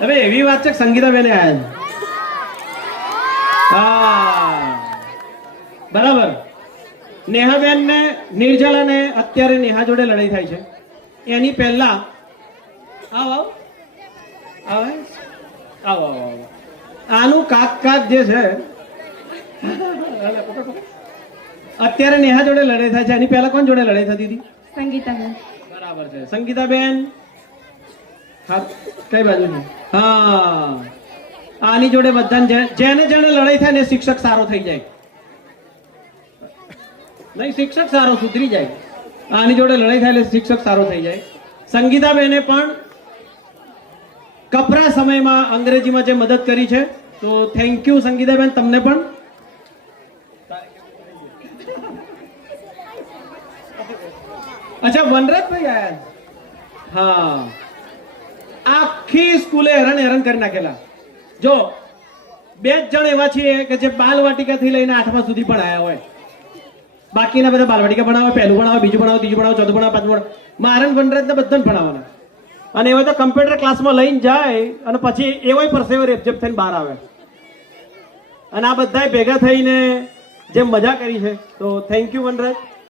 હવે એવી વાત છે સંગીતા સંગીતાબેને આવ્યા હા. બરાબર. નેહાબેન ને નિર્જલ અને અત્યારે નેહા જોડે લડાઈ થાય છે. એની પહેલા આવો આવો. આવ આવો. આનું કાક કાક જે છે અત્યારે નેહા જોડે લડાઈ થાય છે. એની પહેલા કોણ જોડે લડાઈ થતી હતી? સંગીતાબેન બરાબર છે. સંગીતાબેન કઈ બાજુ હા. આની જોડે બધાને જેને જેને લડાઈ થાય ને શિક્ષક સારો થઈ જાય. નહીં, શિક્ષક સારો સુધરી જાય. આની જોડે લડાઈ થાય એટલે શિક્ષક સારો થઈ જાય. સંગીતાબેને પણ કપરા સમયમાં અંગ્રેજીમાં જે મદદ કરી છે, તો થેન્ક યુ સંગીતાબેન તમને પણ. અચ્છા, વનરાજભાઈ આયા હા. આખી સ્કૂલે હેરાન હેરાન કરી નાખેલા. જો, બે જ જણ એવા છીએ કે જે બાલ વાટિકાથી લઈને આઠમા સુધી પણ આયા હોય. બાકીના બધા બાલવાટિકા ભણાવો, પહેલું ભણાવો, બીજું ભણાવો, ત્રીજું ભણાવો, ચોથું ભણાવો, પાંચમું ભણાવે. મારે વનરાજને બધાને ભણાવવાના અને એવા તો કમ્પ્યુટર ક્લાસમાં લઈને જાય અને પછી એવાય પરસેવો રેપઝેપ થઈને બહાર આવે. અને આ બધાએ ભેગા થઈને જે મજા કરી છે. તો થેન્ક યુ વનરાજ